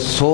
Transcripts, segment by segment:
100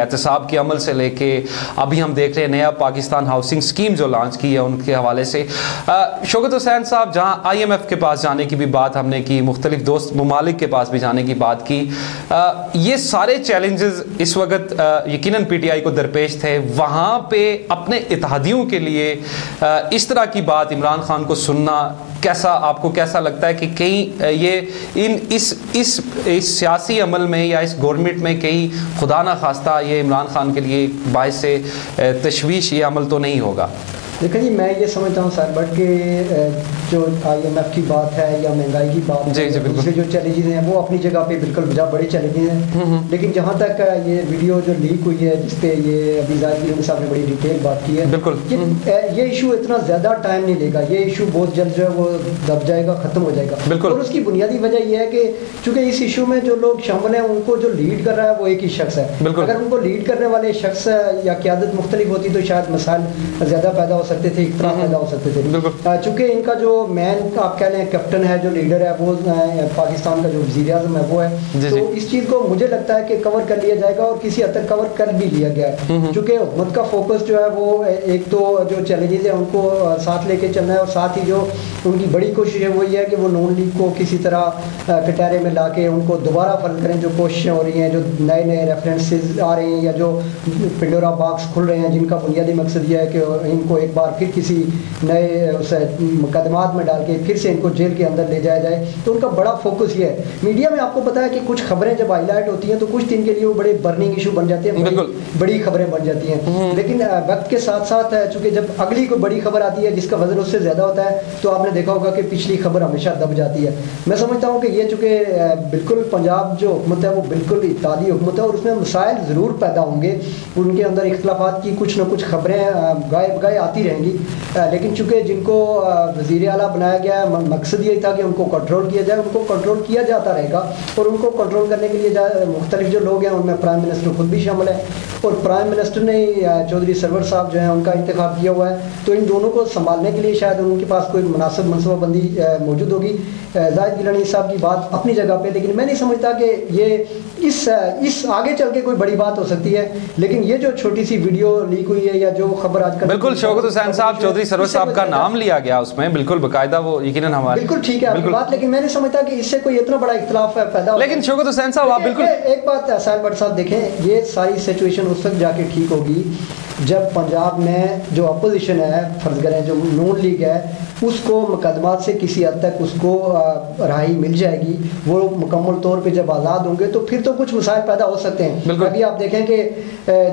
احتساب کے عمل سے لے کے ابھی ہم دیکھ رہے ہیں نیا پاکستان ہاؤسنگ اسکیم جو لانچ کی ہے ان کے حوالے سے. شوکت حسین صاحب, جہاں IMF کے پاس جانے کی بھی بات ہم نے کی, مختلف دوست ممالک کے پاس بھی جانے کی بات کی, یہ سارے چیلنجز اس وقت یقیناً PTI کو درپیش تھے. وہاں پہ اپنے اتحادیوں کے لیے اس طرح کی بات عمران خان کو سننا کیسا, آپ کو کیسا لگتا ہے کہ کہیں یہ اس سیاسی عمل میں یا اس گورنمنٹ میں کہیں خدا نہ خواستہ یہ عمران خان کے لیے باعث تشویش یہ عمل تو نہیں ہوگا؟ دیکھیں جی, میں یہ سمجھتا ہوں سر بٹ کہ جو IMF کی بات ہے یا مہنگائی کی بات ہے, دوسرے جو چیلنجز ہیں وہ اپنی جگہ پہ بالکل بڑے چیلنجز ہیں. لیکن جہاں تک یہ ویڈیو جو لیک ہوئی ہے جس پہ یہ ابھی زاہد گیلانی صاحب نے بڑی ڈیٹیل بات کی ہے, یہ ایشو اتنا زیادہ ٹائم نہیں لے گا. یہ ایشو بہت جلد جو ہے وہ دب جائے گا, ختم ہو جائے گا. اور اس کی بنیادی وجہ یہ ہے کہ چونکہ اس ایشو میں جو لوگ شامل ہیں ان کو جو لیڈ کر رہا ہے وہ ایک ہی شخص ہے. اگر ان کو لیڈ کرنے والے شخص یا قیادت مختلف ہوتی تو شاید مسائل زیادہ پیدا ہو سکتے تھے, اختلاف پیدا ہو سکتے تھے. چونکہ ان کا جو مین آپ کہہ لیں کیپٹن ہے, جو لیڈر ہے, وہ پاکستان کا جو وزیر اعظم ہے وہ ہے, تو اس چیز کو مجھے لگتا ہے کہ کور کر لیا جائے گا اور کسی حد تک کور کر بھی لیا گیا ہے. چونکہ حکومت کا فوکس جو ہے وہ ایک تو جو چیلنجز ہیں ان کو ساتھ لے کے چلنا ہے, اور ساتھ ہی جو ان کی بڑی کوشش ہے وہ یہ ہے کہ وہ نون لیگ کو کسی طرح کٹہرے میں لا کے ان کو دوبارہ فل کریں. جو کوششیں ہو رہی ہیں, جو نئے ریفرنسز آ رہے ہیں یا جو پنڈورا باکس کھل رہے ہیں, جن کا بنیادی مقصد یہ ہے کہ ان کو ایک بار پھر کسی نئے مقدمات میں ڈال کے پھر سے ان کو جیل کے اندر لے جایا جائے. تو ان کا بڑا فوکس یہ ہے. میڈیا میں آپ کو پتا ہے کہ کچھ خبریں جب ہائی لائٹ ہوتی ہیں تو کچھ دن کے لیے وہ بڑے برننگ ایشو بن جاتے ہیں, بڑی خبریں بن جاتی ہیں. لیکن وقت کے ساتھ ساتھ چونکہ جب اگلی کوئی بڑی خبر آتی ہے جس کا وزن اس سے زیادہ ہوتا ہے تو آپ نے دیکھا ہوگا کہ پچھلی خبر ہمیشہ دب جاتی ہے. میں سمجھتا ہوں کہ یہ چونکہ بالکل پنجاب جو حکومت ہے وہ بالکل اتحادی حکومت ہے اور اس میں مسائل ضرور پیدا ہوں گے. ان کے اندر اختلافات کی کچھ نہ کچھ خبریں گائے بگائے آتی رہیں گی. لیکن چونکہ جن کو وزیر اعلیٰ بنایا گیا ہے مقصد یہی تھا کہ ان کو کنٹرول کیا جائے, ان کو کنٹرول کیا جاتا رہے گا. اور ان کو کنٹرول کرنے کے لیے مختلف جو لوگ ہیں ان میں پرائم منسٹر خود بھی شامل ہے, اور پرائم منسٹر نے چودھری سرور صاحب جو ہیں ان کا انتخاب کیا ہوا ہے. تو ان دونوں کو سنبھالنے کے لیے شاید ان کے پاس کوئی مناسب منصوبہ بندی موجود ہوگی. زاہد گیلانی صاحب کی بات اپنی جگہ پہ, لیکن میں نہیں سمجھتا کہ یہ اس آگے چل کے کوئی بڑی بات ہو سکتی ہے. لیکن یہ جو چھوٹی سی ویڈیو لیک ہوئی ہے یا جو خبر آج کل, بالکل شوکت حسین صاحب, چودھری سرور صاحب کا نام لیا گیا اس میں, بالکل باقاعدہ وہ یقیناً ہمارے, بالکل ٹھیک ہے آپ کی بات, لیکن میں نہیں سمجھتا کہ اس سے کوئی اتنا بڑا اختلاف پیدا ہو. لیکن شوکت حسین صاحب آپ بالکل ایک بات ساحل بٹ صاحب دیکھیں, یہ ساری سچویشن اس وقت جا کے ٹھیک ہوگی جب پنجاب میں جو اپوزیشن ہے, فرض کریں جو نون لیگ ہے, اس کو مقدمات سے کسی حد تک اس کو رہائی مل جائے گی. وہ مکمل طور پہ جب آزاد ہوں گے تو پھر تو کچھ مسائل پیدا ہو سکتے ہیں. ابھی آپ دیکھیں کہ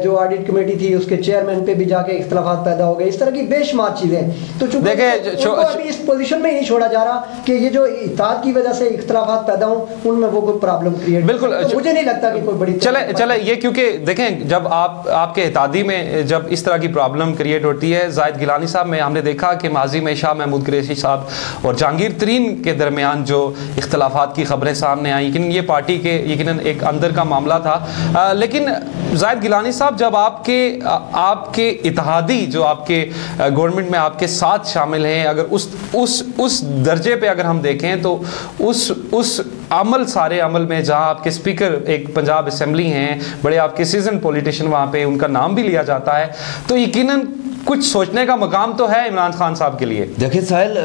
جو آڈٹ کمیٹی تھی اس کے چیئرمین پہ بھی جا کے اختلافات پیدا ہو گئے, اس طرح کی بے شمار چیزیں. تو چونکہ ابھی اس پوزیشن میں نہیں چھوڑا جا رہا کہ یہ جو اتحاد کی وجہ سے اختلافات پیدا ہوں ان میں وہ کوئی پرابلم کریٹ, بالکل مجھے نہیں لگتا کہ کوئی بڑی چلے یہ, کیونکہ دیکھیں جب آپ کے اتحادی میں جب اس طرح کی پرابلم کریٹ ہوتی ہے, زاہد گیلانی صاحب میں ہم نے دیکھا کہ ماضی میں شاہ محمود قریشی صاحب اور جہانگیر ترین کے درمیان جو اختلافات کی خبریں سامنے آئیں, لیکن یہ پارٹی کے یقیناً ایک اندر کا معاملہ تھا. لیکن زاہد گیلانی صاحب جب آپ کے اتحادی جو آپ کے گورنمنٹ میں آپ کے ساتھ شامل ہیں, اگر اس درجے پہ اگر ہم دیکھیں تو اس سارے عمل میں جہاں آپ کے اسپیکر ایک پنجاب اسمبلی ہیں, بڑے آپ کے سیزن پولیٹیشین, وہاں پہ ان کا نام بھی لیا جاتا ہے, تو یقیناً کچھ سوچنے کا مقام تو ہے عمران خان صاحب کے لیے. دیکھیں ساحل,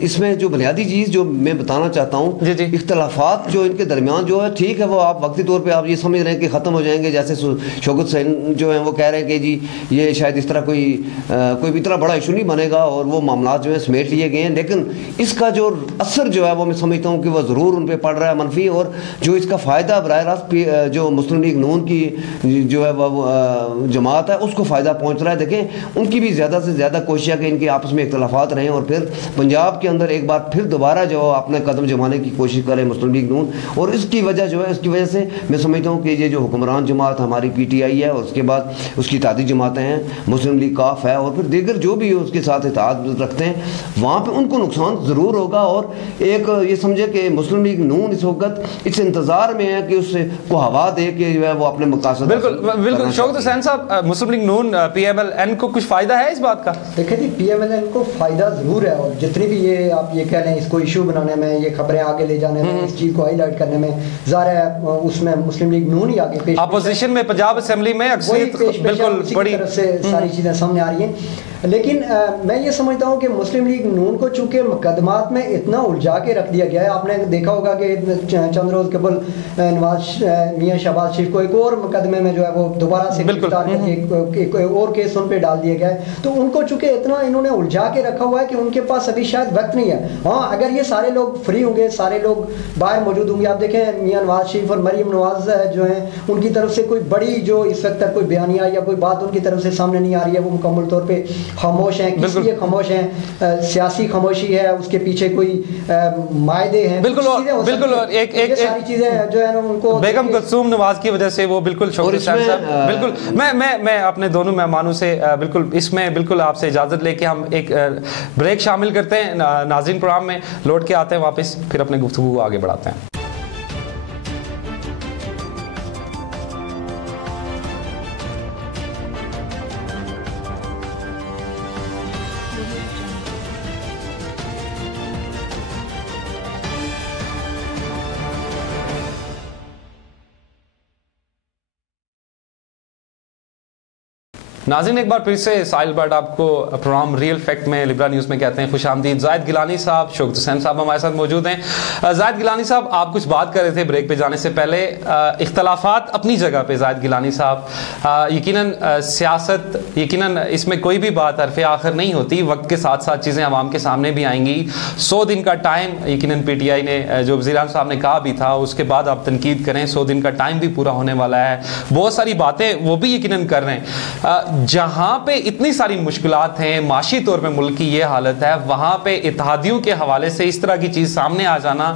اس میں جو بنیادی چیز جو میں بتانا چاہتا ہوں, اختلافات جو ان کے درمیان جو ہے ٹھیک ہے, وہ آپ وقتی طور پہ آپ یہ سمجھ رہے ہیں کہ ختم ہو جائیں گے. جیسے شوکت حسین جو ہیں وہ کہہ رہے ہیں کہ جی یہ شاید اس طرح کوئی بھی اتنا بڑا ایشو نہیں بنے گا اور وہ معاملات جو ہیں سمیٹ لیے گئے ہیں. لیکن اس کا جو اثر جو ہے وہ میں سمجھتا ہوں کہ وہ ضرور ان پہ پڑ رہا ہے منفی, اور جو اس کا فائدہ براہ راست جو مسلم لیگ نون کی جو ہے وہ جماعت ہے اس کو فائدہ پہنچ رہا ہے. دیکھیں ان کی بھی زیادہ سے زیادہ کوشش ہے کہ ان کے آپس میں اختلافات رہیں اور پھر پنجاب کے اندر ایک بار پھر دوبارہ جو اپنے قدم جمانے کی کوشش کرے مسلم لیگ نون. اور اس کی وجہ جو ہے, اس کی وجہ سے میں سمجھتا ہوں کہ یہ جو حکمران جماعت ہماری PTI ہے اور اس کے بعد اس کی اتحادی جماعتیں ہیں, مسلم لیگ کاف ہے اور پھر دیگر جو بھی اس کے ساتھ اتحاد رکھتے ہیں, وہاں پہ ان کو نقصان ضرور ہوگا. اور ایک یہ سمجھے کہ مسلم لیگ نون اس وقت اس انتظار میں ہے کہ اس کو ہوا دے کہ جو ہے وہ اپنے مقاصد. بالکل شوکت حسین صاحب, مسلم لیگ نون PMLN کو کچھ فائدہ ہے اس بات کا؟ دیکھیں جی PMLN کو فائدہ ضرور ہے, اور جتنی بھی یہ آپ یہ کہہ لیں اس کو ایشو بنانے میں, یہ خبریں آگے لے جانے میں, اس چیز کو ہائی لائٹ کرنے میں, ظاہر ہے اس میں مسلم لیگ نون ہی آگے پیش, اپوزیشن میں پنجاب اسمبلی میں اکثریت بالکل بڑی طرف سے ساری چیزیں سامنے آ رہی ہیں. لیکن میں یہ سمجھتا ہوں کہ مسلم لیگ نون کو چونکہ مقدمات میں اتنا الجھا کے رکھ دیا گیا ہے, آپ نے دیکھا ہوگا کہ چند روز قبل نواز میاں شہباز شریف کو ایک اور مقدمے میں جو ہے وہ دوبارہ سے گرفتار کر کے ایک اور کیس ان پہ ڈال دیا گیا ہے. تو ان کو چونکہ اتنا انہوں نے الجھا کے رکھا ہوا ہے کہ ان کے پاس ابھی شاید وقت نہیں ہے. ہاں اگر یہ سارے لوگ فری ہوں گے, سارے لوگ باہر موجود ہوں گے, آپ دیکھیں میاں نواز شریف اور مریم نواز جو ہیں ان کی طرف سے کوئی بڑی جو اس وقت تک کوئی بیانیہ یا کوئی بات ان کی طرف سے سامنے نہیں آ رہی ہے, وہ مکمل طور پہ خاموش ہیں. کس لیے خاموش ہیں؟ سیاسی خاموشی ہے, اس کے پیچھے کوئی معاہدے ہیں, بالکل ایک ساری چیزیں جو ہے ان کو بیگم کلثوم نواز کی وجہ سے وہ بالکل بالکل میں اپنے دونوں مہمانوں سے بالکل اس میں بالکل آپ سے اجازت لے کے ہم ایک بریک شامل کرتے ہیں ناظرین پروگرام میں, لوٹ کے آتے ہیں واپس, پھر اپنے گفتگو کو آگے بڑھاتے ہیں. ناظرین ایک بار پھر سے ساحل بٹ آپ کو پروگرام ریئل فیکٹ میں لبرا نیوز میں کہتے ہیں خوش آمدید. زاہد گیلانی صاحب, شوکت حسین صاحب ہمارے ساتھ موجود ہیں. زاہد گیلانی صاحب آپ کچھ بات کر رہے تھے بریک پہ جانے سے پہلے, اختلافات اپنی جگہ پہ زاہد گیلانی صاحب, یقیناً سیاست یقیناً اس میں کوئی بھی بات حرف آخر نہیں ہوتی, وقت کے ساتھ ساتھ چیزیں عوام کے سامنے بھی آئیں گی. 100 دن کا ٹائم یقیناً PTI نے جو وزیر اعظم صاحب نے کہا بھی تھا, اس کے بعد آپ تنقید کریں, 100 دن کا ٹائم بھی پورا ہونے والا ہے, بہت ساری باتیں وہ بھی یقیناً کر رہے ہیں. جہاں پہ اتنی ساری مشکلات ہیں, معاشی طور پہ ملک کی یہ حالت ہے, وہاں پہ اتحادیوں کے حوالے سے اس طرح کی چیز سامنے آ جانا,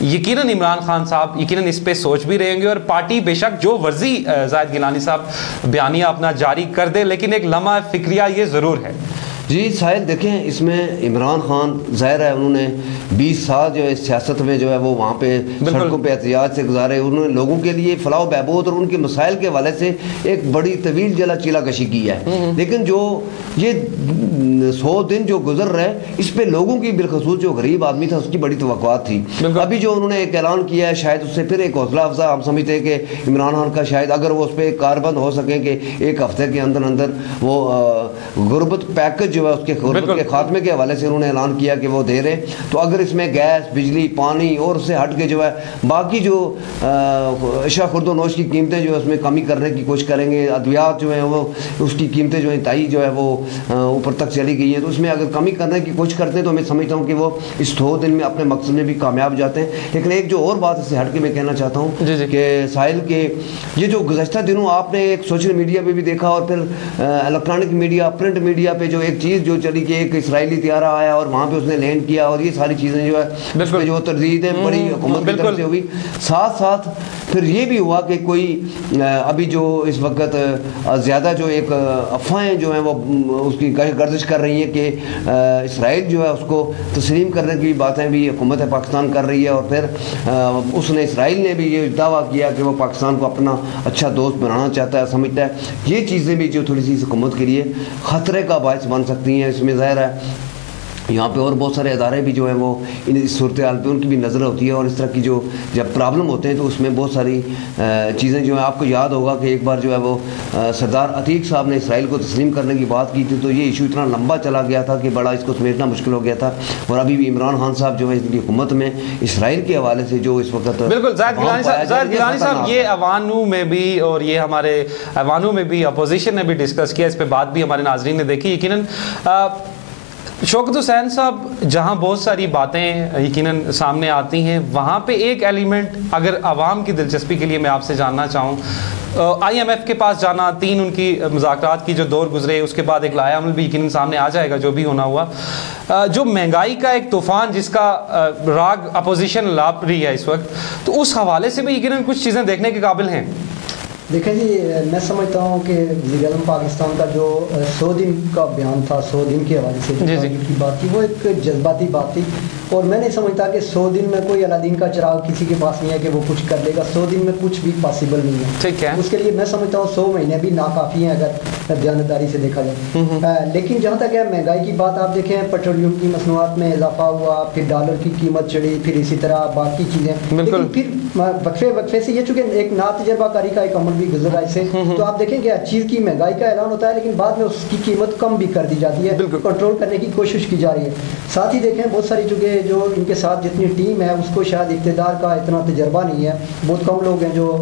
یقیناً عمران خان صاحب یقیناً اس پہ سوچ بھی رہیں گے, اور پارٹی بے شک جو ورزی زاہد گیلانی صاحب بیانیہ اپنا جاری کر دے, لیکن ایک لمحہ فکریہ یہ ضرور ہے. جی ساحل دیکھیں, اس میں عمران خان ظاہر ہے انہوں نے 20 سال جو ہے سیاست میں جو ہے وہ وہاں پہ سڑکوں پہ احتجاج سے گزارے, انہوں نے لوگوں کے لیے فلاح و بہبود اور ان کے مسائل کے حوالے سے ایک بڑی طویل جلا چیلا کشی کی ہے. لیکن جو یہ 100 دن جو گزر رہے, اس پہ لوگوں کی بالخصوص جو غریب آدمی تھا اس کی بڑی توقعات تھی. ابھی جو انہوں نے ایک اعلان کیا ہے, شاید اس سے پھر ایک حوصلہ افزا ہم سمجھتے ہیں کہ عمران خان کا شاید اگر وہ اس پہ کاربند ہو سکیں کہ ایک ہفتے کے اندر اندر وہ غربت پیکج جو ہے اس کے غربت کے خاتمے کے حوالے سے انہوں نے اعلان کیا کہ وہ دے رہے, تو اگر اس میں گیس, بجلی, پانی اور اس سے ہٹ کے جو ہے باقی جو اشیاء خورد و نوش کی قیمتیں جو ہے اس میں کمی کرنے کی کوشش کریں گے, ادویات جو ہیں وہ اس کی قیمتیں جو ہیں انتہائی جو ہے وہ اوپر تک چلی گئی ہیں, تو اس میں اگر کمی کرنے کی کوشش کرتے ہیں تو میں سمجھتا ہوں کہ وہ اس 100 دن میں اپنے مقصد میں بھی کامیاب جاتے ہیں. لیکن ایک جو اور بات اس سے ہٹ کے میں کہنا چاہتا ہوں کہ ساحل کے یہ جو گزشتہ دنوں آپ نے ایک سوشل میڈیا پہ بھی دیکھا اور پھر الیکٹرانک میڈیا, پرنٹ میڈیا پہ جو ایک چیز جو چلی کہ ایک اسرائیلی طیارہ آیا اور وہاں پہ اس نے لینڈ کیا, اور یہ ساری چیزیں جو ہے اس میں جو تردید ہے بڑی حکومت کی طرف سے ہوئی. ساتھ ساتھ پھر یہ بھی ہوا کہ کوئی ابھی جو اس وقت زیادہ جو ایک افواہیں جو ہیں وہ اس کی گردش کر رہی ہیں کہ اسرائیل جو ہے اس کو تسلیم کرنے کی باتیں بھی حکومت پاکستان کر رہی ہے, اور پھر اس نے اسرائیل نے بھی یہ دعویٰ کیا کہ وہ پاکستان کو اپنا اچھا دوست بنانا چاہتا ہے, سمجھتا ہے. یہ چیزیں بھی جو تھوڑی سی حکومت کے لیے خطرے کا باعث بن سکتی ہیں. اس میں ظاہر ہے یہاں پہ اور بہت سارے ادارے بھی جو ہیں وہ ان صورتحال پہ ان کی بھی نظر ہوتی ہے, اور اس طرح کی جو جب پرابلم ہوتے ہیں تو اس میں بہت ساری چیزیں جو ہیں, آپ کو یاد ہوگا کہ ایک بار جو ہے وہ سردار عتیق صاحب نے اسرائیل کو تسلیم کرنے کی بات کی تھی, تو یہ ایشو اتنا لمبا چلا گیا تھا کہ بڑا اس کو سمیٹنا مشکل ہو گیا تھا. اور ابھی بھی عمران خان صاحب جو ہے اس کی حکومت میں اسرائیل کے حوالے سے جو اس وقت بالکل زاہد گیلانی صاحب یہ ایوانوں میں بھی اور یہ ہمارے ایوانوں میں بھی اپوزیشن نے بھی ڈسکس کیا, اس پہ بات بھی ہمارے ناظرین نے دیکھی. یقیناً شوکت حسین صاحب جہاں بہت ساری باتیں یقیناً سامنے آتی ہیں, وہاں پہ ایک ایلیمنٹ اگر عوام کی دلچسپی کے لیے میں آپ سے جاننا چاہوں, IMF کے پاس جانا, 3 ان کی مذاکرات کی جو دور گزرے, اس کے بعد ایک لائحہ عمل بھی یقیناً سامنے آ جائے گا جو بھی ہونا ہوا, جو مہنگائی کا ایک طوفان جس کا راگ اپوزیشن لاپ رہی ہے اس وقت, تو اس حوالے سے بھی یقیناً کچھ چیزیں دیکھنے کے قابل ہیں. دیکھیں جی, میں سمجھتا ہوں کہ وزیر اعظم پاکستان کا جو 100 دن کا بیان تھا, 100 دن کے حوالے سے کی بات تھی, وہ ایک جذباتی بات تھی, اور میں نہیں سمجھتا کہ 100 دن میں کوئی الادین کا چراغ کسی کے پاس نہیں ہے کہ وہ کچھ کر لے گا. 100 دن میں کچھ بھی پاسبل نہیں ہے. ٹھیک ہے, اس کے لیے میں سمجھتا ہوں 100 مہینے بھی ناکافی ہیں. اگر دیانتداری سے دیکھا جائے. لیکن جہاں تک ہے مہنگائی کی بات, آپ دیکھیں پیٹرولیم کی مصنوعات میں اضافہ ہوا, پھر ڈالر کی قیمت چڑھی, پھر اسی طرح باقی چیزیں, لیکن پھر وقفے سے یہ چونکہ ایک نا تجربہ کاری کا ایک عمل بھی گزر رہا ہے اس سے, تو آپ دیکھیں کہ ہر چیز کی مہنگائی کا اعلان ہوتا ہے لیکن بعد میں اس کی قیمت کم بھی کر دی جاتی ہے, کنٹرول کرنے کی کوشش کی جا رہی ہے. ساتھ ہی دیکھیں بہت ساری چونکہ جو ان کے ساتھ جتنی ٹیم ہے اس کو شاید اقتدار کا اتنا تجربہ نہیں ہے, بہت کم لوگ ہیں جو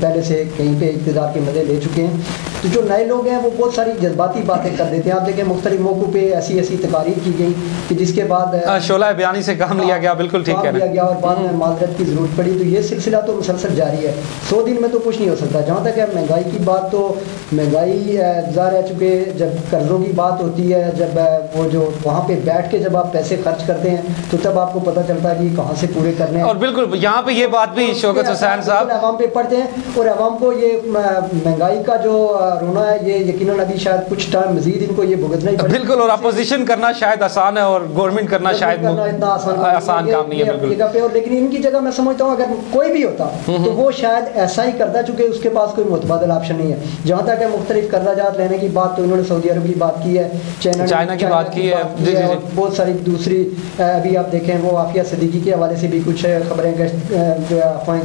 پہلے سے کہیں پہ اقتدار کے مزے لے چکے ہیں. تو جو نئے لوگ ہیں وہ بہت ساری جذباتی باتیں کر دیتے ہیں. آپ دیکھیں مختلف موقعوں پہ ایسی تقاریر کی گئی کہ جس کے بعد شعلہ بیانی سے کام لیا گیا, بالکل ٹھیک کہہ رہے ہیں, اور بعد میں معذرت کی ضرورت پڑی. تو یہ سلسلہ تو مسلسل جاری ہے, 100 دن میں تو کچھ نہیں ہو سکتا. جہاں تک ہے مہنگائی کی بات, تو مہنگائی ظاہر ہے چونکہ جب قرضوں کی بات ہوتی ہے, جب وہ جو وہاں پہ بیٹھ کے جب آپ پیسے خرچ کرتے ہیں تو تب آپ کو پتہ چلتا ہے کہ کہاں سے پورے کرنے ہیں. اور بالکل یہاں پہ یہ بات بھی شوکت حسین صاحب عوام پہ پڑتے ہیں, اور عوام کو یہ مہنگائی کا جو رونا ہے یہ یقیناً ابھی شاید کچھ ٹائم مزید ان کو یہ بھگتنا ہی پڑے. بالکل, اور اپوزیشن کرنا شاید آسان ہے اور گورنمنٹ کرنا شاید اتنا آسان کام نہیں ہے بالکل. اور لیکن ان کی جگہ میں سمجھتا ہوں اگر کوئی بھی ہوتا تو وہ شاید ایسا ہی کرتا, چونکہ اس کے پاس کوئی متبادل آپشن نہیں ہے. جہاں تک ہے مختلف قرضہ جات لینے کی بات, تو انہوں نے سعودی عرب کی بات کی ہے, چائنا کی بات کی ہے, اور بہت ساری دوسری ابھی آپ دیکھیں وہ عافیہ صدیقی کے حوالے سے بھی کچھ خبریں جو افواہیں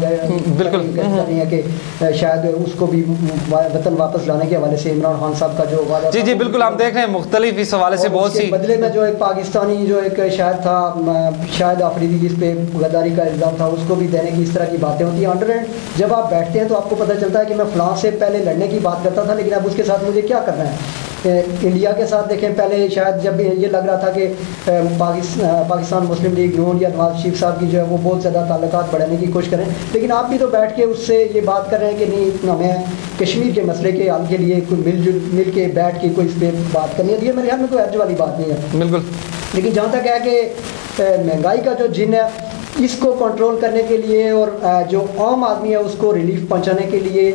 بالکل کر رہی ہیں کہ شاید اس کو بھی وطن واپس لانے کے حوالے سے عمران خان صاحب کا جو وعدہ, جی بالکل ہم دیکھ رہے ہیں مختلف اس حوالے سے بہت سی بدلے میں جو ایک پاکستانی جو ایک شاید تھا شاید آفریدی جس پہ غداری کا الزام تھا, اس کو بھی دینے کی اس طرح کی باتیں ہوتی ہیں. انڈر اینڈ جب آپ بیٹھتے ہیں تو آپ کو پتہ چلتا ہے کہ میں فلاں سے پہلے لڑنے کی بات کرتا تھا لیکن اب اس کے ساتھ مجھے کیا کرنا ہے. انڈیا کے ساتھ دیکھیں, پہلے شاید جب یہ لگ رہا تھا کہ پاکستان مسلم لیگ نون یا نواز شریف صاحب کی جو ہے وہ بہت زیادہ تعلقات بڑھانے کی کوشش کریں, لیکن آپ بھی تو بیٹھ کے اس سے یہ بات کر رہے ہیں کہ نہیں ہمیں کشمیر کے مسئلے کے حل کے لیے کوئی مل کے بیٹھ کے کوئی اس پہ بات کرنی ہے. یہ میرے خیال میں کوئی حرج والی بات نہیں ہے بالکل. لیکن جہاں تک ہے کہ مہنگائی کا جو جن ہے اس کو کنٹرول کرنے کے لیے اور جو عام آدمی ہے اس کو ریلیف پہنچانے کے لیے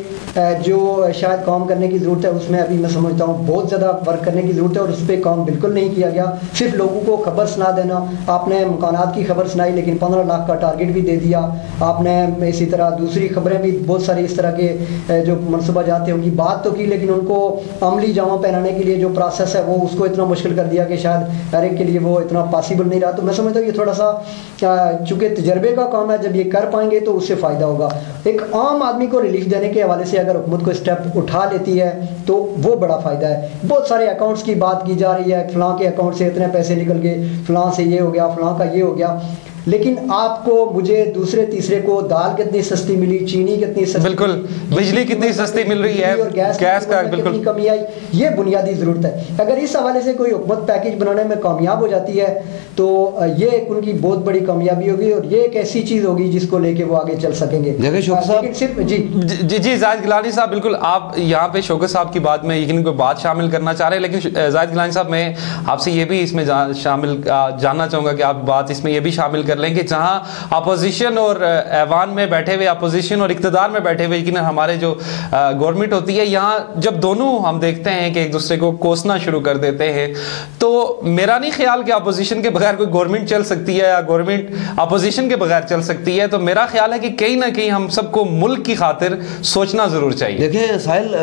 جو شاید کام کرنے کی ضرورت ہے, اس میں ابھی میں سمجھتا ہوں بہت زیادہ ورک کرنے کی ضرورت ہے, اور اس پہ کام بالکل نہیں کیا گیا. صرف لوگوں کو خبر سنا دینا, آپ نے مکانات کی خبر سنائی لیکن 15 لاکھ کا ٹارگٹ بھی دے دیا آپ نے, اسی طرح دوسری خبریں بھی بہت ساری اس طرح کے جو منصوبہ جات ہیں ان کی بات تو کی, لیکن ان کو عملی جامہ پہنانے کے لیے جو پروسیس ہے وہ اس کو اتنا مشکل کر دیا کہ شاید ہر ایک کے لیے وہ اتنا پاسبل نہیں رہا. تو میں سمجھتا ہوں یہ تھوڑا سا چونکہ تجربے کا کام ہے, جب یہ کر پائیں گے تو اس سے فائدہ ہوگا. ایک عام آدمی کو ریلیف دینے کے حوالے سے اگر حکومت کو اسٹیپ اٹھا لیتی ہے تو وہ بڑا فائدہ ہے. بہت سارے اکاؤنٹس کی بات کی جا رہی ہے, فلاں کے اکاؤنٹ سے اتنے پیسے نکل گئے, فلاں سے یہ ہو گیا, فلاں کا یہ ہو گیا, لیکن آپ کو مجھے دوسرے تیسرے کو دال کتنی سستی ملی, چینی کتنی سستی, بالکل بجلی کتنی سستی مل رہی ہے, اور گیس کا بالکل کمی آئی, یہ بنیادی ضرورت ہے. اگر اس حوالے سے کوئی حکومت پیکج بنانے میں کامیاب ہو جاتی ہے تو یہ ایک ان کی بہت بڑی کامیابی ہوگی, اور یہ ایک ایسی چیز ہوگی جس کو لے کے وہ آگے چل سکیں گے. جی زاہد گیلانی صاحب, بالکل آپ یہاں پہ شوکت صاحب کی بات میں یقیناً کوئی بات شامل کرنا چاہ رہے ہیں, لیکن زاہد گیلانی صاحب میں آپ سے یہ بھی اس میں شامل جاننا چاہوں گا کہ آپ بات اس میں یہ بھی شامل کر لیں کہ جہاں اپوزیشن اور ایوان میں بیٹھے ہوئے, اپوزیشن اور اقتدار میں بیٹھے ہوئے یقیناً ہمارے جو گورنمنٹ ہوتی ہے, یہاں جب دونوں ہم دیکھتے ہیں کہ ایک دوسرے کو کوسنا شروع کر دیتے ہیں, تو میرا نہیں خیال کہ اپوزیشن کے بغیر کوئی گورنمنٹ چل سکتی ہے یا گورنمنٹ اپوزیشن کے بغیر چل سکتی ہے. تو میرا خیال ہے کہ کہیں نہ کہیں ہم سب کو ملک کی خاطر سوچنا ضرور چاہیے. دیکھیں ساحل,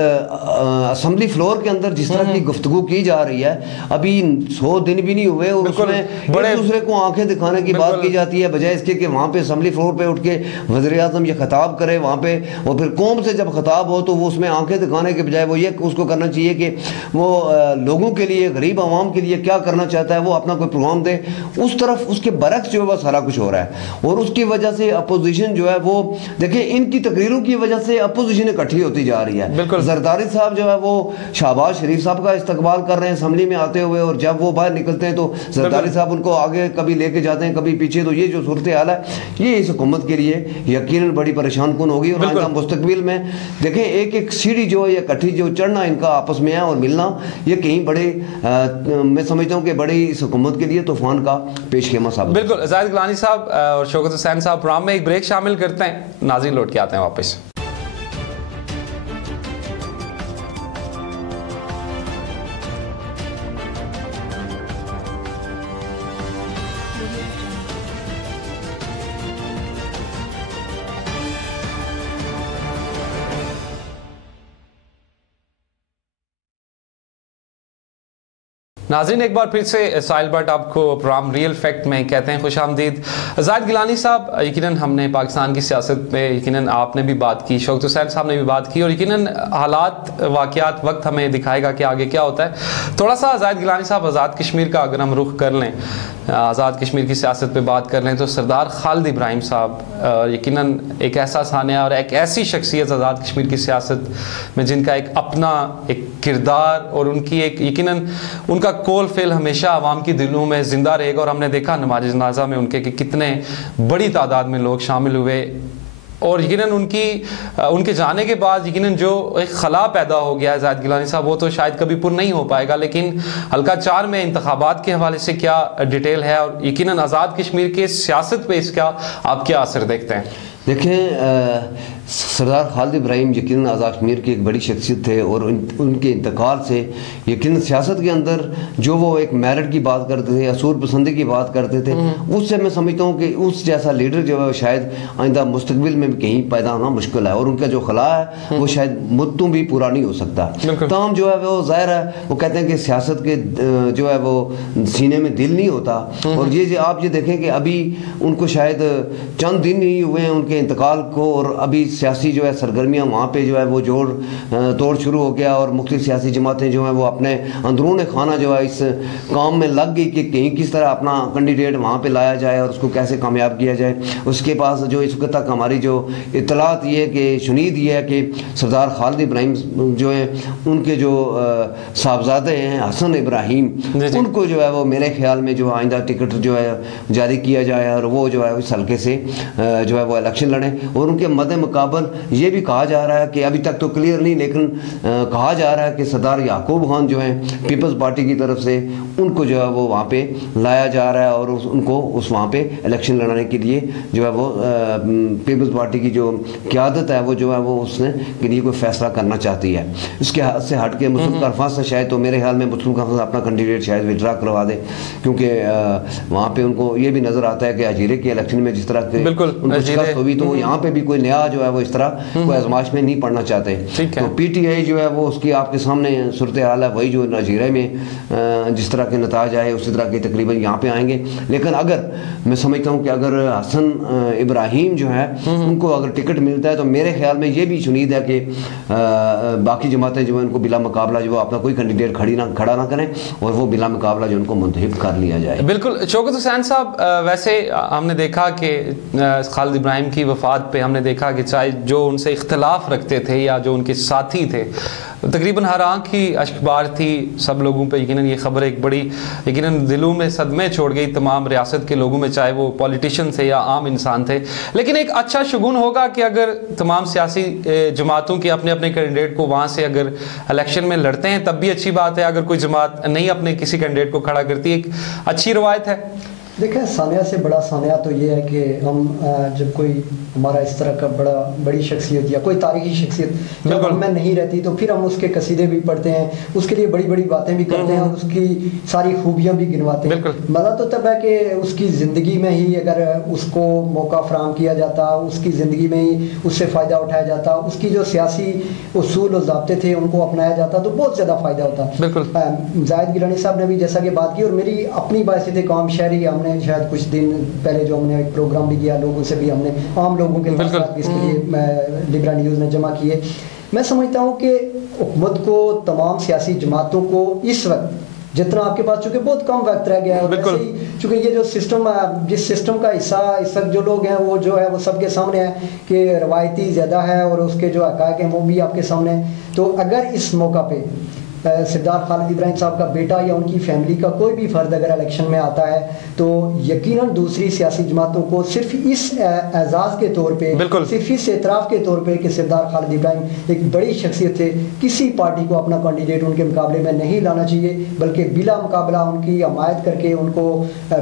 اسمبلی فلور کے اندر جس طرح کی گفتگو کی جا رہی ہے, ابھی 100 دن بھی نہیں ہوئے اور اس میں ایک دوسرے کو آنکھیں دکھانے کی بات کی جاتی ہے, بجائے اس کے کہ وہاں پہ اسمبلی فلور پہ اٹھ کے وزیر اعظم یہ خطاب کرے وہاں پہ, اور پھر قوم سے جب خطاب ہو تو وہ اس میں آنکھیں دکھانے کے بجائے وہ یہ اس کو کرنا چاہیے کہ وہ لوگوں کے لیے, غریب عوام کے لیے کیا کرنا چاہتا ہے, وہ اپنا کوئی پروگرام دے. اس طرف اس کے برعکس جو ہے وہ سارا کچھ ہو رہا ہے, اور اس کی وجہ سے اپوزیشن جو ہے وہ دیکھیں ان کی تقریروں کی وجہ سے اپوزیشن اکٹھی ہوتی جا رہی ہے. زرداری صاحب جو ہے وہ شہباز شریف صاحب کا استقبال کر رہے ہیں اسمبلی میں آتے ہوئے, اور جب وہ باہر نکلتے ہیں تو زرداری صاحب ان کو آگے کبھی لے کے جاتے ہیں کبھی پیچھے. تو یہ جو صورتحال ہے یہ اس حکومت کے لیے یقیناً بڑی پریشان کن ہوگی, اور آئندہ مستقبل میں دیکھیں ایک ایک سیڑھی جو ہے یہ کٹھی جو چڑھنا ان کا آپس میں ہے اور ملنا, یہ کہیں بڑے میں سمجھتا ہوں کہ بڑی اس حکومت کے لیے طوفان کا پیش خیمہ ثابت. بالکل. زاہد گیلانی صاحب اور شوکت حسین صاحب پروگرام میں ایک بریک شامل کرتے ہیں, ناظرین لوٹ کے آتے ہیں واپس. ناظرین ایک بار پھر سے ساحل بٹ آپ کو پروگرام ریئل فیکٹ میں کہتے ہیں خوش آمدید. زاہد گیلانی صاحب, یقیناً ہم نے پاکستان کی سیاست پہ یقیناً آپ نے بھی بات کی, شوکت حسین صاحب نے بھی بات کی, اور یقیناً حالات واقعات وقت ہمیں دکھائے گا کہ آگے کیا ہوتا ہے. تھوڑا سا زاہد گیلانی صاحب آزاد کشمیر کا اگر ہم رخ کر لیں, آزاد کشمیر کی سیاست پہ بات کر لیں, تو سردار خالد ابراہیم صاحب یقیناً ایک ایسا سانحہ اور ایک ایسی شخصیت آزاد کشمیر کی سیاست میں جن کا ایک اپنا ایک کردار اور ان کی ایک یقیناً ان کا کول فیل ہمیشہ عوام کی دلوں میں زندہ رہے گا. اور ہم نے دیکھا نماز جنازہ میں ان کے کہ کتنے بڑی تعداد میں لوگ شامل ہوئے, اور یقیناً ان کے جانے کے بعد یقیناً جو ایک خلا پیدا ہو گیا ہے زاہد گیلانی صاحب, وہ تو شاید کبھی پر نہیں ہو پائے گا. لیکن حلقہ 4 میں انتخابات کے حوالے سے کیا ڈیٹیل ہے, اور یقیناً آزاد کشمیر کے سیاست پہ اس کا آپ کیا اثر دیکھتے ہیں؟ دیکھیں, سردار خالد ابراہیم یقیناً آزاد کشمیر کی ایک بڑی شخصیت تھے, اور ان کے انتقال سے یقیناً سیاست کے اندر جو وہ ایک میرٹ کی بات کرتے تھے, اصول پسندی کی بات کرتے تھے, اس سے میں سمجھتا ہوں کہ اس جیسا لیڈر جو ہے شاید آئندہ مستقبل میں بھی کہیں پیدا ہونا مشکل ہے, اور ان کا جو خلا ہے وہ شاید مدتوں بھی پورا نہیں ہو سکتا. تاہم جو ہے وہ ظاہر ہے, وہ کہتے ہیں کہ سیاست کے جو ہے وہ سینے میں دل نہیں ہوتا, اور یہ آپ یہ دیکھیں کہ ابھی ان کو شاید چند دن ہی ہوئے ہیں ان کے انتقال کو, اور ابھی سیاسی جو ہے سرگرمیاں وہاں پہ جو ہے وہ جوڑ توڑ شروع ہو گیا, اور مختلف سیاسی جماعتیں جو ہیں وہ اپنے اندرون خانہ جو ہے اس کام میں لگ گئی کہ کہیں کس طرح اپنا کینڈیڈیٹ وہاں پہ لایا جائے اور اس کو کیسے کامیاب کیا جائے. اس کے پاس جو اس وقت تک ہماری جو اطلاعات یہ ہے کہ شنید یہ ہے کہ سردار خالد ابراہیم جو ہیں ان کے جو صاحبزادے ہیں حسن ابراہیم, ان کو جو ہے وہ میرے خیال میں جو آئندہ ٹکٹ جو ہے جاری کیا جائے, اور وہ جو ہے اس حلقے سے جو ہے وہ الیکشن لڑیں. اور ان کے مد مقابل یہ بھی کہا جا رہا ہے کہ ابھی تک تو کلیئر نہیں, لیکن کہا جا رہا ہے کہ سردار یعقوب خان جو ہیں پیپلز پارٹی کی طرف سے ان کو جو ہے وہ وہاں پہ لایا جا رہا ہے, اور ان کو اس وہاں پہ الیکشن لڑانے کے لیے جو ہے وہ پیپلز پارٹی کی جو قیادت ہے وہ جو ہے وہ اس نے کے لیے کوئی فیصلہ کرنا چاہتی ہے. اس کے حد سے ہٹ کے مسلم کانفرنس سے شاید, تو میرے خیال میں مسلم کانفرنس اپنا کینڈیڈیٹ شاید ودرا کروا دے, کیونکہ وہاں پہ ان کو یہ بھی نظر آتا ہے کہ اجیرے کے الیکشن میں جس طرح ان کو شکست ہوئی, تو یہاں پہ بھی کوئی نیا جو ہے وہ اس طرح کوئی آزمائش میں نہیں پڑنا چاہتے. تو پی ٹی آئی جو ہے وہ اس کی آپ کے سامنے صورتحال ہے, وہی جو نظیرے میں جس طرح کے نتائج آئے اسی طرح کے تقریباً یہاں پہ آئیں گے. لیکن اگر میں سمجھتا ہوں کہ اگر حسن ابراہیم جو ہے ان کو اگر ٹکٹ ملتا ہے, تو میرے خیال میں یہ بھی شنید ہے کہ باقی جماعتیں جو ہیں ان کو بلا مقابلہ جو اپنا کوئی کینڈیڈیٹ کھڑا نہ کریں, اور وہ بلا مقابلہ جو ان کو منتخب کر لیا جائے. بالکل. شوکت حسین صاحب, ویسے ہم نے دیکھا کہ خالد ابراہیم کی وفات پہ ہم نے دیکھا کہ چاہے جو ان سے اختلاف رکھتے تھے یا جو ان کے ساتھی تھے, تقریباً ہر آنکھ ہی اشکبار تھی سب لوگوں پہ. یقیناً یہ خبر ایک بڑی یقیناً دلوں میں صدمے چھوڑ گئی تمام ریاست کے لوگوں میں, چاہے وہ پولیٹیشین تھے یا عام انسان تھے. لیکن ایک اچھا شگون ہوگا کہ اگر تمام سیاسی جماعتوں کے اپنے اپنے کینڈیڈیٹ کو وہاں سے اگر الیکشن میں لڑتے ہیں تب بھی اچھی بات ہے. اگر کوئی جماعت نہیں اپنے کسی کینڈیڈیٹ کو کھڑا کرتی, ایک اچھی روایت ہے. دیکھیں, سانحہ سے بڑا سانحہ تو یہ ہے کہ ہم جب کوئی ہمارا اس طرح کا بڑی شخصیت یا کوئی تاریخی شخصیت جب ہم میں نہیں رہتی, تو پھر ہم اس کے قصیدے بھی پڑھتے ہیں, اس کے لیے بڑی بڑی باتیں بھی کرتے ہیں, اور اس کی ساری خوبیاں بھی گنواتے ہیں. مزہ تو تب ہے کہ اس کی زندگی میں ہی اگر اس کو موقع فراہم کیا جاتا, اس کی زندگی میں ہی اس سے فائدہ اٹھایا جاتا, اس کی جو سیاسی اصول و ضابطے تھے ان کو اپنایا جاتا, تو بہت زیادہ فائدہ ہوتا. زاہد گیلانی صاحب نے بھی جیسا کہ بات کی, اور میری اپنی باعث قوم شہری, ہم نے شاید کچھ دن پہلے جو ہم نے ایک پروگرام بھی کیا, لوگوں سے بھی ہم نے عام لوگوں کے ساتھ اس کے لیے لبرا نیوز نے جمع کیے. میں سمجھتا ہوں کہ حکومت کو, تمام سیاسی جماعتوں کو اس وقت جتنا آپ کے پاس چونکہ بہت کم وقت رہ گیا ہے, اور چونکہ یہ جو سسٹم, جس سسٹم کا حصہ اس وقت جو لوگ ہیں وہ جو ہے وہ سب کے سامنے ہے کہ روایتی زیادہ ہے, اور اس کے جو حقائق ہیں وہ بھی آپ کے سامنے ہیں. تو اگر اس موقع پہ سردار خالد ابراہیم صاحب کا بیٹا یا ان کی فیملی کا کوئی بھی فرد اگر الیکشن میں آتا ہے, تو یقیناً دوسری سیاسی جماعتوں کو صرف اس اعزاز کے طور پہ, صرف اس اعتراف کے طور پہ کہ سردار خالد ابراہیم ایک بڑی شخصیت تھے, کسی پارٹی کو اپنا کینڈیڈیٹ ان کے مقابلے میں نہیں لانا چاہیے, بلکہ بلا مقابلہ ان کی حمایت کر کے ان کو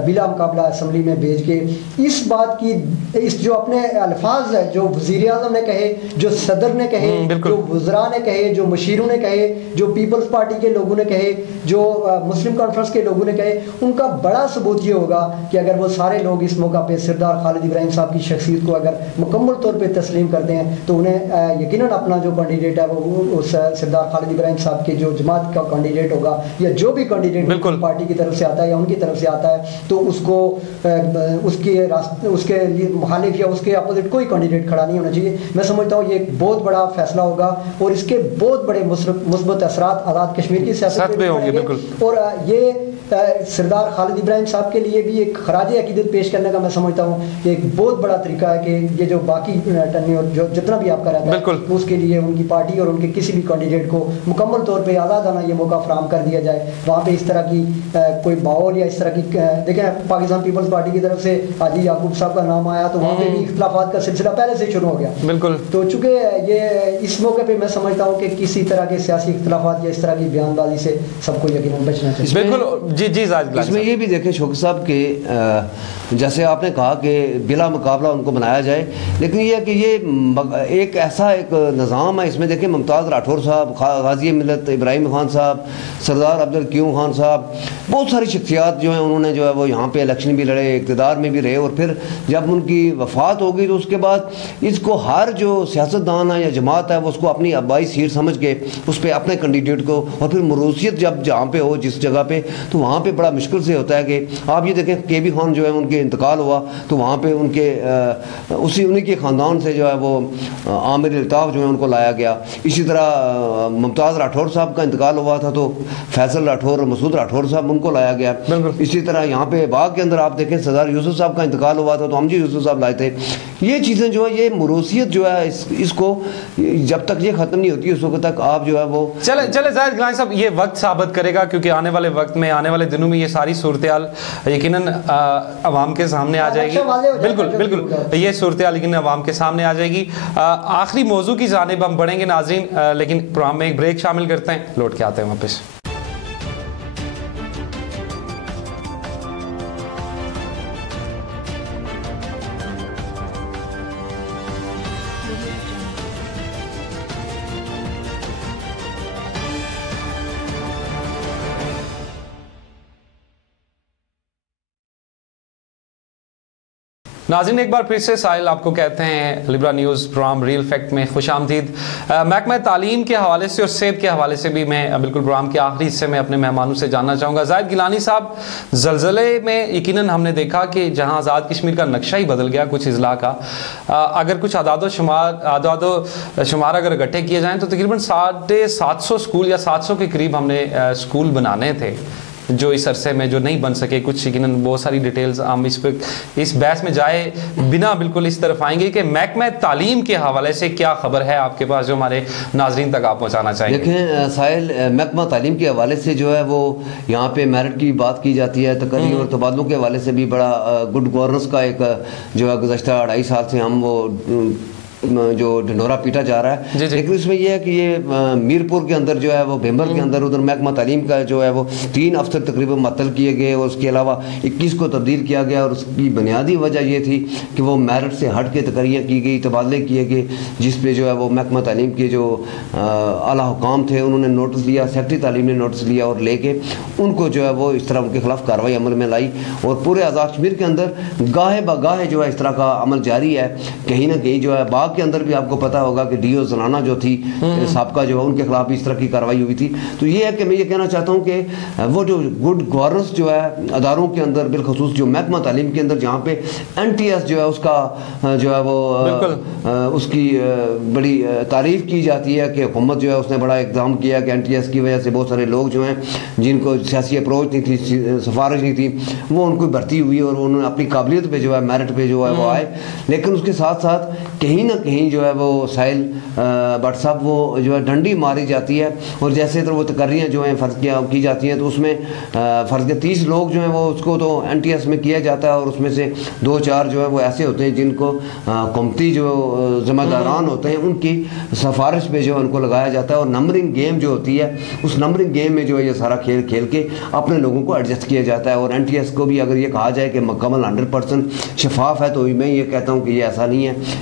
بلا مقابلہ اسمبلی میں بھیج کے اس بات کی, اس جو اپنے الفاظ ہے جو وزیر اعظم نے کہے, جو صدر نے کہے, جو وزراء نے کہے, جو مشیروں نے کہے, جو پیپلز پیپلز پارٹی کے لوگوں نے کہے, جو مسلم کانفرنس کے لوگوں نے کہے, ان کا بڑا ثبوت یہ ہوگا کہ اگر وہ سارے لوگ اس موقع پہ سردار خالد ابراہیم صاحب کی شخصیت کو اگر مکمل طور پہ تسلیم کرتے ہیں تو انہیں یقیناً اپنا جو کینڈیڈیٹ ہے وہ اس سردار خالد ابراہیم صاحب کے جو جماعت کا کینڈیڈیٹ ہوگا یا جو بھی کینڈیڈیٹ پارٹی کی طرف سے آتا ہے یا ان کی طرف سے آتا ہے, تو اس کو اس کے مخالف یا اس کے اپوزٹ کوئی کینڈیڈیٹ کھڑا نہیں ہونا چاہیے. میں سمجھتا ہوں یہ ایک بہت بڑا فیصلہ ہوگا اور اس کے بہت بڑے مثبت اثرات آزاد کشمیر کی سیاست پہ ہوں گے. اور یہ سردار خالد ابراہیم صاحب کے لیے بھی ایک خراج عقیدت پیش کرنے کا میں سمجھتا ہوں کہ ایک بہت بڑا طریقہ ہے کہ یہ جو باقی ٹرنیور جو جتنا بھی آپ کا رہتا ہے اس کے لیے ان کی پارٹی اور ان کے کسی بھی کینڈیڈیٹ کو مکمل طور پہ آزادانہ یہ موقع فراہم کر دیا جائے. وہاں پہ اس طرح کی کوئی باول یا اس طرح کی دیکھیں پاکستان پیپلز پارٹی کی طرف سے حاجی یعقوب صاحب کا نام آیا تو وہاں پہ بھی اختلافات کا سلسلہ پہلے سے شروع ہو گیا. بالکل. تو چونکہ یہ اس موقع پہ میں سمجھتا ہوں کہ کسی طرح کے سیاسی اختلافات یا اس طرح کی بیان بازی سے سب کو یقیناً بچنا چاہیے. بالکل. جی اس میں یہ بھی دیکھیں شوکت صاحب کہ جیسے آپ نے کہا کہ بلا مقابلہ ان کو بنایا جائے, لیکن یہ ہے کہ یہ ایک ایسا ایک نظام ہے, اس میں دیکھیں ممتاز راٹھور صاحب, غازی ملت ابراہیم خان صاحب, سردار عبدالقیوم خان صاحب, بہت ساری شخصیات جو ہیں انہوں نے جو ہے وہ یہاں پہ الیکشن بھی لڑے, اقتدار میں بھی رہے, اور پھر جب ان کی وفات ہو گئی تو اس کے بعد اس کو ہر جو سیاستدان ہے یا جماعت ہے وہ اس کو اپنی آبائی سیٹ سمجھ کے اس پہ اپنے کینڈیڈیٹ کو, اور پھر موروثیت جب جہاں پہ ہو جس جگہ پہ, تو وہاں پہ بڑا مشکل سے ہوتا ہے کہ آپ یہ دیکھیں کے بی خان جو ہے ان کے انتقال ہوا تو وہاں پہ ان کے انہی کے خاندان سے جو ہے وہ عامر الطاف جو ہے ان کو لایا گیا. اسی طرح ممتاز راٹھور صاحب کا انتقال ہوا تھا تو فیصل راٹھور اور مسعود راٹھور صاحب ان کو لایا گیا. اسی طرح یہاں پہ باغ کے اندر آپ دیکھیں سردار یوسف صاحب کا انتقال ہوا تھا تو امجد یوسف صاحب لائے تھے. یہ چیزیں جو ہے یہ موروثیت جو ہے اس کو جب تک یہ ختم نہیں ہوتی اس وقت تک آپ جو ہے وہ چلے زاہد گیلانی صاحب یہ وقت ثابت کرے گا, کیونکہ آنے والے وقت میں آنے والے دنوں میں یہ ساری صورتحال یقیناً عوام کے سامنے آ جائے گی. بالکل یہ صورتحال لیکن عوام کے سامنے آ جائے گی. آخری موضوع کی جانب ہم بڑھیں گے ناظرین, لیکن پروگرام میں ایک بریک شامل کرتے ہیں, لوٹ کے آتے ہیں واپس. ناظرین ایک بار پھر سے ساحل آپ کو کہتے ہیں لبرا نیوز پروگرام ریئل فیکٹ میں خوش آمدید. محکمہ تعلیم کے حوالے سے اور صحت کے حوالے سے بھی میں بالکل پروگرام کے آخری حصے میں اپنے مہمانوں سے جاننا چاہوں گا. زاہد گیلانی صاحب, زلزلے میں یقیناً ہم نے دیکھا کہ جہاں آزاد کشمیر کا نقشہ ہی بدل گیا کچھ اضلاع کا, اگر کچھ اعداد و شمار اگر اکٹھے کیے جائیں تو تقریباً 750 اسکول یا 700 کے قریب ہم نے اسکول بنانے تھے جو اس عرصے میں جو نہیں بن سکے. کچھ یقیناً بہت ساری ڈیٹیلز ہم اس بحث میں جائے بنا بالکل اس طرف آئیں گے کہ محکمہ تعلیم کے حوالے سے کیا خبر ہے آپ کے پاس جو ہمارے ناظرین تک آپ پہنچانا چاہیں گے. دیکھیں ساحل, محکمہ تعلیم کے حوالے سے جو ہے وہ یہاں پہ میرٹ کی بات کی جاتی ہے, تقرری اور تبادلوں کے حوالے سے بھی بڑا گڈ گورننس کا ایک جو ہے گزشتہ 2.5 سال سے ہم وہ جو ڈھنڈورا پیٹا جا رہا ہے. لیکن اس میں یہ ہے کہ یہ میرپور کے اندر جو ہے وہ بھیمبر کے اندر ادھر محکمہ تعلیم کا جو ہے وہ 3 افسر تقریباً معطل کیے گئے اور اس کے علاوہ 21 کو تبدیل کیا گیا, اور اس کی بنیادی وجہ یہ تھی کہ وہ میرٹ سے ہٹ کے تقرریاں کی گئی, تبادلے کیے گئے, جس پہ جو ہے وہ محکمہ تعلیم کے جو اعلیٰ حکام تھے انہوں نے نوٹس لیا, سیکرٹری تعلیم نے نوٹس لیا اور لے کے ان کو جو ہے وہ اس طرح ان کے خلاف کارروائی عمل میں لائی. اور پورے آزاد کشمیر کے اندر گاہے بگاہے جو ہے اس طرح کا عمل جاری ہے. کہیں نہ کہیں جو ہے باغ کے اندر بھی آپ کو پتا ہوگا کہ ڈی او زنانہ جو تھی سابقہ جو ہے ان کے خلاف بھی اس طرح کی کارروائی ہوئی تھی. تو یہ ہے کہ میں یہ کہنا چاہتا ہوں کہ وہ جو گڈ گورننس جو ہے اداروں کے اندر بالخصوص جو محکمہ تعلیم کے اندر جہاں پہ این ٹی ایس جو ہے اس کا جو ہے وہ اس کی بڑی تعریف کی جاتی ہے کہ حکومت جو ہے اس نے بڑا اقدام کیا کہ این ٹی ایس کی وجہ سے بہت سارے لوگ جو ہیں جن کو سیاسی اپروچ نہیں تھی, سفارش نہیں تھی, وہ ان کو بھرتی ہوئی اور انہوں نے اپنی قابلیت پہ جو ہے میرٹ پہ جو ہے وہ آئے. لیکن اس کے ساتھ ساتھ کہیں نہ کہیں جو ہے وہ ساحل بٹ صاحب وہ جو ہے ڈنڈی ماری جاتی ہے, اور جیسے تو وہ تقرریاں جو ہیں فرض کی جاتی ہیں تو اس میں فرض کے 30 لوگ جو ہیں وہ اس کو تو این ٹی ایس میں کیا جاتا ہے, اور اس میں سے 2-4 جو ہے وہ ایسے ہوتے ہیں جن کو حکومتی جو ذمہ داران ہوتے ہیں ان کی سفارش پہ جو ہے ان کو لگایا جاتا ہے. اور نمبرنگ گیم جو ہوتی ہے اس نمبرنگ گیم میں جو ہے یہ سارا کھیل کھیل کے اپنے لوگوں کو ایڈجسٹ کیا جاتا ہے. اور این ٹی ایس کو بھی اگر یہ کہا جائے کہ مکمل 100% شفاف ہے تو میں یہ کہتا ہوں کہ یہ ایسا نہیں ہے,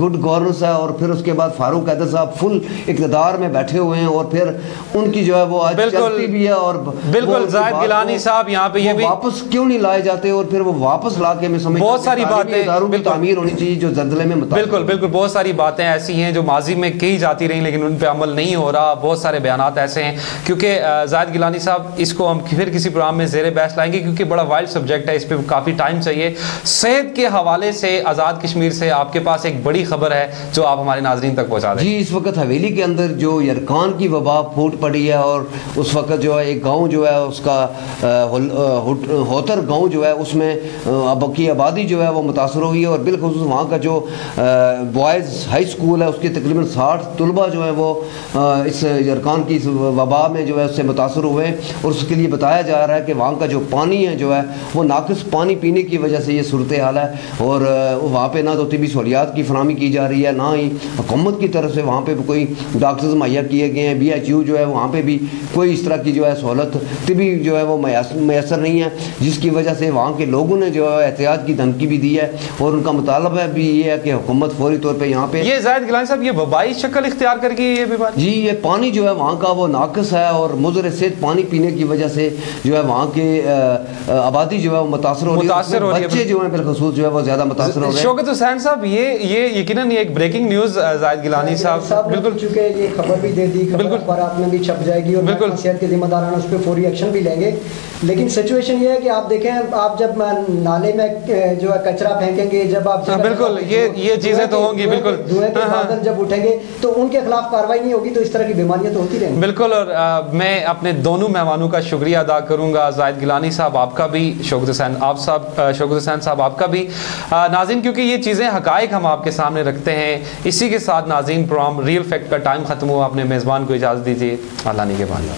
گڈ گورننس ہے، اور پھر اس کے بعد فاروق حیدر صاحب فل اقتدار میں بیٹھے ہوئے ہیں، اور پھر ان کی جو ہے وہ آج چلتی بھی ہے، اور بالکل زاہد گیلانی صاحب یہاں پہ یہ بھی واپس کیوں نہیں لائے جاتے، اور پھر وہ واپس لا کے میں سمجھتا ہوں بہت ساری باتیں اداروں کی تعمیر ہونی چاہیے جو زلزلے میں بالکل بہت ساری باتیں ایسی ہیں جو ماضی میں کہی جاتی رہیں لیکن ان پہ عمل نہیں ہو رہا. بہت سارے بیانات ایسے ہیں، کیونکہ زاہد گیلانی صاحب اس کو ہم پھر کسی پروگرام میں زیر بحث لائیں گے کیونکہ بڑا وائلڈ سبجیکٹ ہے، اس پہ کافی ٹائم چاہیے. صحت کے حوالے سے آزاد کشمیر سے آپ کے پاس ایک بڑی خبر ہے جو آپ ہمارے ناظرین تک پہنچا دیں. جی، اس وقت حویلی کے اندر جو یرکان کی وبا پھوٹ پڑی ہے، اور اس وقت جو ہے ایک گاؤں جو ہے اس کا ہوتر گاؤں جو ہے اس میں اب کی آبادی جو ہے وہ متاثر ہوئی ہے، اور بالخصوص وہاں کا جو بوائز ہائی اسکول ہے اس کے تقریباً 60 طلبہ جو ہیں وہ اس یرکان کی وبا میں جو ہے اس سے متاثر ہوئے، اور اس کے لیے بتایا جا رہا ہے کہ وہاں کا جو پانی ہے جو ہے وہ ناقص پانی پینے کی وجہ سے یہ صورتحال ہے، اور وہاں پہ نہ تو طبی سہولیات کی فراہمی کی جا رہی ہے، نہ ہی حکومت کی طرف سے وہاں پہ کوئی ڈاکٹرز مہیا کیے گئے ہیں. BHU جو ہے وہاں پہ بھی کوئی اس طرح کی جو ہے سہولت طبی جو ہے وہ میسر نہیں ہے، جس کی وجہ سے وہاں کے لوگوں نے جو ہے احتجاج کی دھمکی بھی دی ہے، اور ان کا مطالبہ بھی یہ ہے کہ حکومت فوری طور پہ یہاں پہ یہ زاہد گیلانی صاحب یہ وبائی شکل اختیار کر گئی. یہ بھی بات جی، یہ پانی جو ہے وہاں کا وہ ناقص ہے، اور مضر صحت پانی پینے کی وجہ سے جو ہے وہاں کے آبادی جو ہے وہ متاثر ہو رہی ہے، بچے جو ہیں بالخصوص جو ہے وہ زیادہ متاثر ہو رہے ہیں. شوکت حسین صاحب یہ یقیناً ایک بریکنگ نیوز زاہد گیلانی صاحب بالکل، چونکہ یہ خبر بھی دے دی، خبر اخبارات میں بھی چھپ جائے گی، اور بالکل صحت کے ذمہ داران اس پہ فوری ایکشن بھی لیں گے. لیکن سچویشن یہ ہے کہ آپ دیکھیں، آپ جب نالے میں جو ہے کچرا پھینکیں گے، جب آپ بالکل یہ چیزیں تو ہوں گی، بالکل دھوئیں کے بادل جب اٹھیں گے تو ان کے خلاف کارروائی نہیں ہوگی تو اس طرح کی بیماریاں تو ہوتی رہیں گی. بالکل. اور میں اپنے دونوں مہمانوں کا شکریہ ادا کروں گا، زاہد گیلانی صاحب آپ کا بھی، شوکت حسین صاحب آپ کا بھی. ناظرین، کیونکہ یہ چیزیں حقائق ہم آپ کے سامنے رکھتے ہیں، اسی کے ساتھ ناظرین پروگرام ریئل فیکٹ کا ٹائم ختم ہوا. اپنے میزبان کو اجازت دیجیے. اللہ نگہبان.